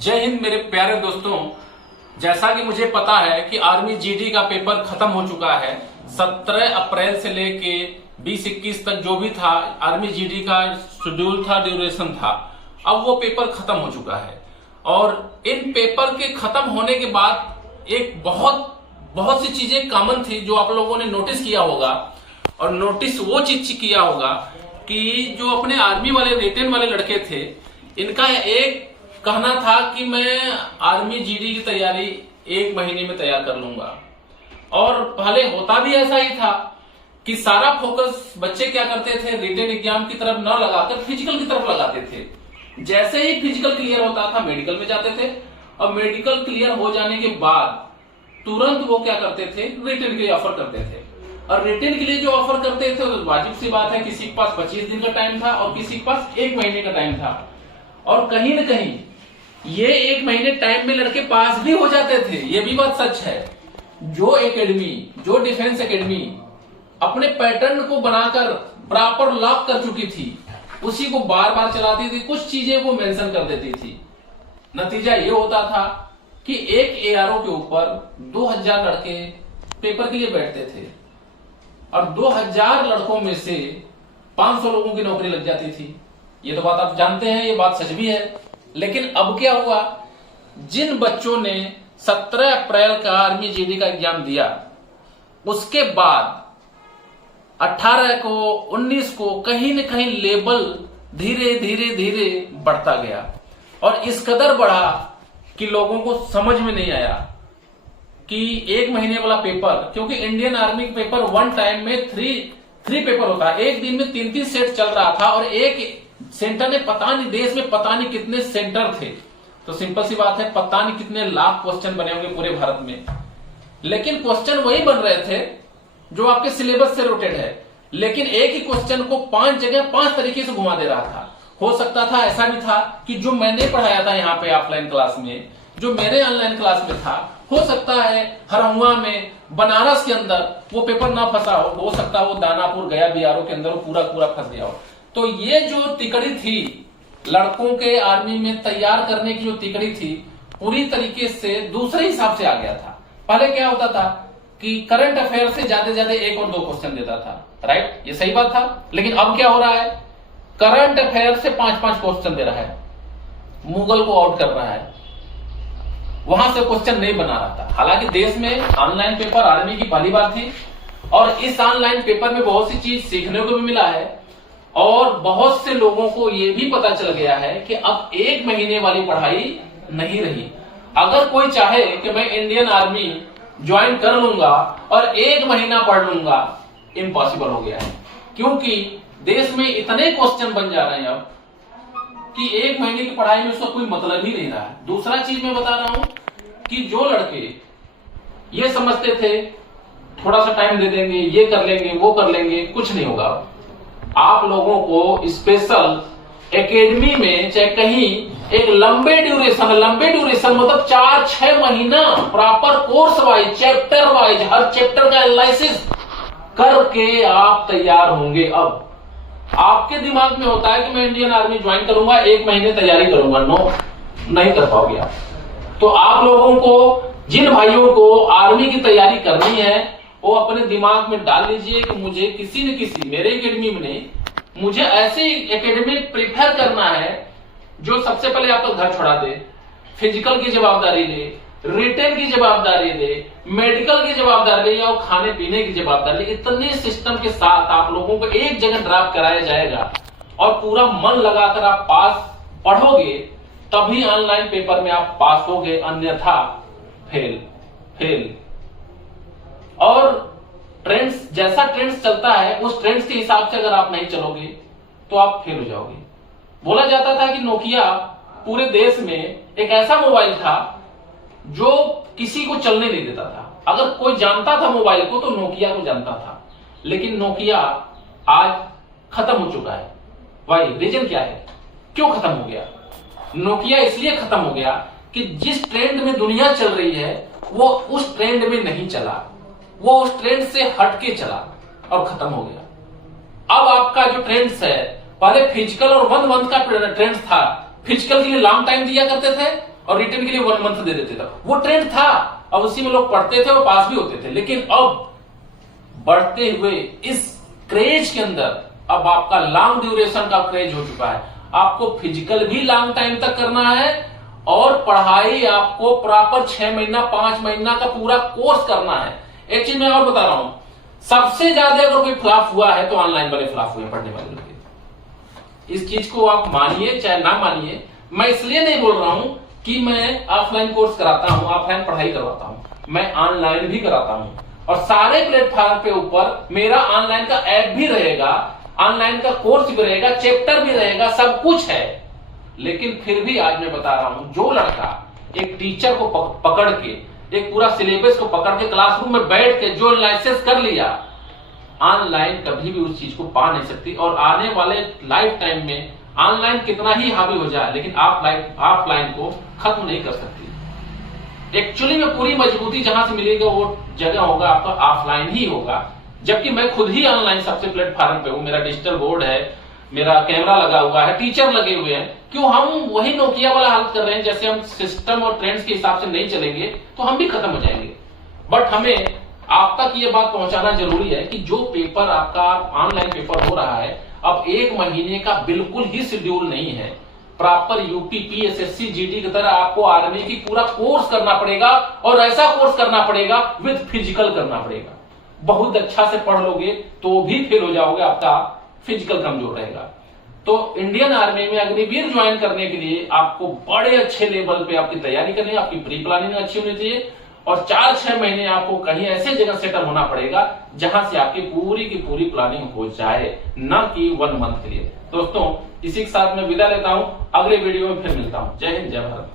जय हिंद मेरे प्यारे दोस्तों। जैसा कि मुझे पता है कि आर्मी जीडी का पेपर खत्म हो चुका है। 17 अप्रैल से लेके 20-21 तक जो भी था आर्मी जीडी का शेड्यूल था, ड्यूरेशन था, अब वो पेपर खत्म हो चुका है। और इन पेपर के खत्म होने के बाद एक बहुत सी चीजें कॉमन थी जो आप लोगों ने नोटिस किया होगा। और नोटिस वो चीज किया होगा कि जो अपने आर्मी वाले रिटेन वाले लड़के थे, इनका एक कहना था कि मैं आर्मी जीडी की तैयारी 1 महीने में तैयार कर लूंगा। और पहले होता भी ऐसा ही था कि सारा फोकस बच्चे क्या करते थे, रिटेन एग्जाम की तरफ न लगाकर फिजिकल की तरफ लगाते थे। जैसे ही फिजिकल क्लियर होता था मेडिकल में जाते थे, और मेडिकल क्लियर हो जाने के बाद तुरंत वो क्या करते थे, रिटेन के लिए ऑफर करते थे। और रिटेन के लिए जो ऑफर करते थे तो वाजिब सी बात है, किसी के पास 25 दिन का टाइम था और किसी के पास 1 महीने का टाइम था। और कहीं न कहीं ये 1 महीने टाइम में लड़के पास भी हो जाते थे, ये भी बात सच है। जो एकेडमी, जो डिफेंस एकेडमी अपने पैटर्न को बनाकर प्रॉपर लॉक कर चुकी थी, उसी को बार बार चलाती थी, कुछ चीजें वो मेंशन कर देती थी। नतीजा ये होता था कि एक एआरओ के ऊपर 2000 लड़के पेपर के लिए बैठते थे, और 2000 लड़कों में से 500 लोगों की नौकरी लग जाती थी। ये तो बात आप जानते हैं, ये बात सच भी है। लेकिन अब क्या हुआ, जिन बच्चों ने 17 अप्रैल का आर्मी जीडी का एग्जाम दिया, उसके बाद 18 को 19 को कहीं न कहीं लेवल धीरे धीरे बढ़ता गया। और इस कदर बढ़ा कि लोगों को समझ में नहीं आया कि 1 महीने वाला पेपर, क्योंकि इंडियन आर्मी का पेपर वन टाइम में 3 पेपर होता है, एक दिन में 3 सेट चल रहा था। और एक सेंटर ने पता नहीं, देश में पता नहीं कितने सेंटर थे, तो सिंपल सी बात है, पता नहीं कितने लाख क्वेश्चन बने होंगे पूरे भारत में। लेकिन क्वेश्चन वही बन रहे थे जो आपके सिलेबस से रोटेड है, लेकिन एक ही क्वेश्चन को 5 जगह 5 तरीके से घुमा दे रहा था। हो सकता था, ऐसा भी था कि जो मैंने पढ़ाया था यहाँ पे ऑफलाइन क्लास में, जो मेरे ऑनलाइन क्लास में था, हो सकता है हरहुआ में, बनारस के अंदर वो पेपर ना फंसा हो सकता है वो दानापुर गया बीआरओ के अंदर वो पूरा फंस गया हो। तो ये जो तिकड़ी थी, लड़कों के आर्मी में तैयार करने की जो तिकड़ी थी, पूरी तरीके से दूसरे हिसाब से आ गया था। पहले क्या होता था कि करंट अफेयर से ज्यादा 1 और 2 क्वेश्चन देता था, राइट, ये सही बात था। लेकिन अब क्या हो रहा है, करंट अफेयर से 5-5 क्वेश्चन दे रहा है, मुगल को आउट कर रहा है, वहां से क्वेश्चन नहीं बना रहा था। हालांकि देश में ऑनलाइन पेपर आर्मी की पहली बार थी, और इस ऑनलाइन पेपर में बहुत सी चीज सीखने को भी मिला है। और बहुत से लोगों को यह भी पता चल गया है कि अब 1 महीने वाली पढ़ाई नहीं रही। अगर कोई चाहे कि मैं इंडियन आर्मी ज्वाइन कर लूंगा और 1 महीना पढ़ लूंगा, इम्पॉसिबल हो गया है, क्योंकि देश में इतने क्वेश्चन बन जा रहे हैं अब कि 1 महीने की पढ़ाई में उसका कोई मतलब ही नहीं रहा है। दूसरा चीज मैं बता रहा हूं कि जो लड़के ये समझते थे थोड़ा सा टाइम दे देंगे, ये कर लेंगे, वो कर लेंगे, कुछ नहीं होगा। आप लोगों को स्पेशल एकेडमी में चाहे कहीं एक लंबे ड्यूरेशन मतलब 4-6 महीना proper course wise, chapter wise, हर चैप्टर का एनालिसिस करके आप तैयार होंगे। अब आपके दिमाग में होता है कि मैं इंडियन आर्मी ज्वाइन करूंगा, 1 महीने तैयारी करूंगा, नो, नहीं कर पाओगे आप। तो आप लोगों को, जिन भाइयों को आर्मी की तैयारी करनी है, वो अपने दिमाग में डाल लीजिए कि मुझे किसी न किसी, मेरे एकेडमी में नहीं, मुझे ऐसी एकेडमी प्रिफर करना है जो सबसे पहले आपका घर छोड़ा दे, फिजिकल की जवाबदारी ले, रिटेन की जवाबदारी ले, मेडिकल की जवाबदारी ले, और खाने पीने की जवाबदारी ले। इतने सिस्टम के साथ आप लोगों को एक जगह ड्रॉप कराया जाएगा, और पूरा मन लगाकर आप पास पढ़ोगे, तभी ऑनलाइन पेपर में आप पास होगे, अन्यथा फेल। और ट्रेंड्स, जैसा ट्रेंड्स चलता है उस ट्रेंड्स के हिसाब से अगर आप नहीं चलोगे तो आप फेल हो जाओगे। बोला जाता था कि नोकिया पूरे देश में एक ऐसा मोबाइल था जो किसी को चलने नहीं देता था। अगर कोई जानता था मोबाइल को तो नोकिया को जानता था। लेकिन नोकिया आज खत्म हो चुका है। वाई रीजन क्या है, क्यों खत्म हो गया? नोकिया इसलिए खत्म हो गया कि जिस ट्रेंड में दुनिया चल रही है वो उस ट्रेंड में नहीं चला, वो उस ट्रेंड से हटके चला और खत्म हो गया। अब आपका जो ट्रेंड्स है, पहले फिजिकल और 1 मंथ का ट्रेंड था, फिजिकल के लिए लॉन्ग टाइम दिया करते थे और रिटर्न के लिए 1 मंथ दे देते थे। वो ट्रेंड था, अब उसी में लोग पढ़ते थे और पास भी होते थे। लेकिन अब बढ़ते हुए इस क्रेज के अंदर अब आपका लॉन्ग ड्यूरेशन का क्रेज हो चुका है। आपको फिजिकल भी लॉन्ग टाइम तक करना है और पढ़ाई आपको प्रॉपर 6 महीना 5 महीना का पूरा कोर्स करना है। एक चीज मैं और बता रहा हूं, सबसे ज्यादा अगर कोई फ्लॉप हुआ है तो ऑनलाइन वाले फ्लॉप हुए, पढ़ने वाले लोग। इस चीज को आप मानिए चाहे ना मानिए, मैं इसलिए नहीं बोल रहा हूं कि मैं ऑफलाइन कोर्स कराता हूं, ऑफलाइन पढ़ाई करवाता हूं, मैं ऑनलाइन भी कराता हूं और सारे प्लेटफॉर्म पे ऊपर मेरा ऑनलाइन का ऐप भी रहेगा, ऑनलाइन का कोर्स भी रहेगा, चैप्टर भी रहेगा, सब कुछ है। लेकिन फिर भी आज मैं बता रहा हूं, जो लड़का एक टीचर को पकड़ के, एक पूरा सिलेबस को पकड़ के क्लासरूम में बैठ के जो एनालिसिस कर लिया, ऑनलाइन कभी भी उस चीज को पा नहीं सकती। और आने वाले लाइफ टाइम में ऑनलाइन कितना ही हावी हो जाए, लेकिन ऑफलाइन को खत्म नहीं कर सकती। एक्चुअली में पूरी मजबूती जहां से मिलेगी वो जगह होगा आपका ऑफलाइन ही होगा। जबकि मैं खुद ही ऑनलाइन सबसे प्लेटफॉर्म पे हूं, मेरा डिजिटल बोर्ड है, मेरा कैमरा लगा हुआ है, टीचर लगे हुए हैं। क्यों हम वही नोकिया वाला हालत कर रहे हैं? जैसे हम सिस्टम और ट्रेंड्स के हिसाब से नहीं चलेंगे तो हम भी खत्म हो जाएंगे। बट हमें आप तक ये बात पहुंचाना जरूरी है कि जो पेपर आपका ऑनलाइन पेपर हो रहा है, अब 1 महीने का बिल्कुल ही शेड्यूल नहीं है। प्रॉपर यूपी पीएसएससी जीडी की तरह आपको आर्मी की पूरा कोर्स करना पड़ेगा और ऐसा कोर्स करना पड़ेगा विद फिजिकल करना पड़ेगा। बहुत अच्छा से पढ़ लोगे तो भी फेल हो जाओगे, आपका फिजिकल कमजोर रहेगा। तो इंडियन आर्मी में अग्निवीर ज्वाइन करने के लिए आपको बड़े अच्छे लेवल पे आपकी तैयारी करनी है, आपकी प्री प्लानिंग अच्छी होनी चाहिए और 4-6 महीने आपको कहीं ऐसे जगह सेटअप होना पड़ेगा जहां से आपकी पूरी की पूरी प्लानिंग हो जाए, न कि 1 मंथ के लिए। दोस्तों, इसी के साथ मैं विदा लेता हूं, अगले वीडियो में फिर मिलता हूं। जय हिंद, जय भारत।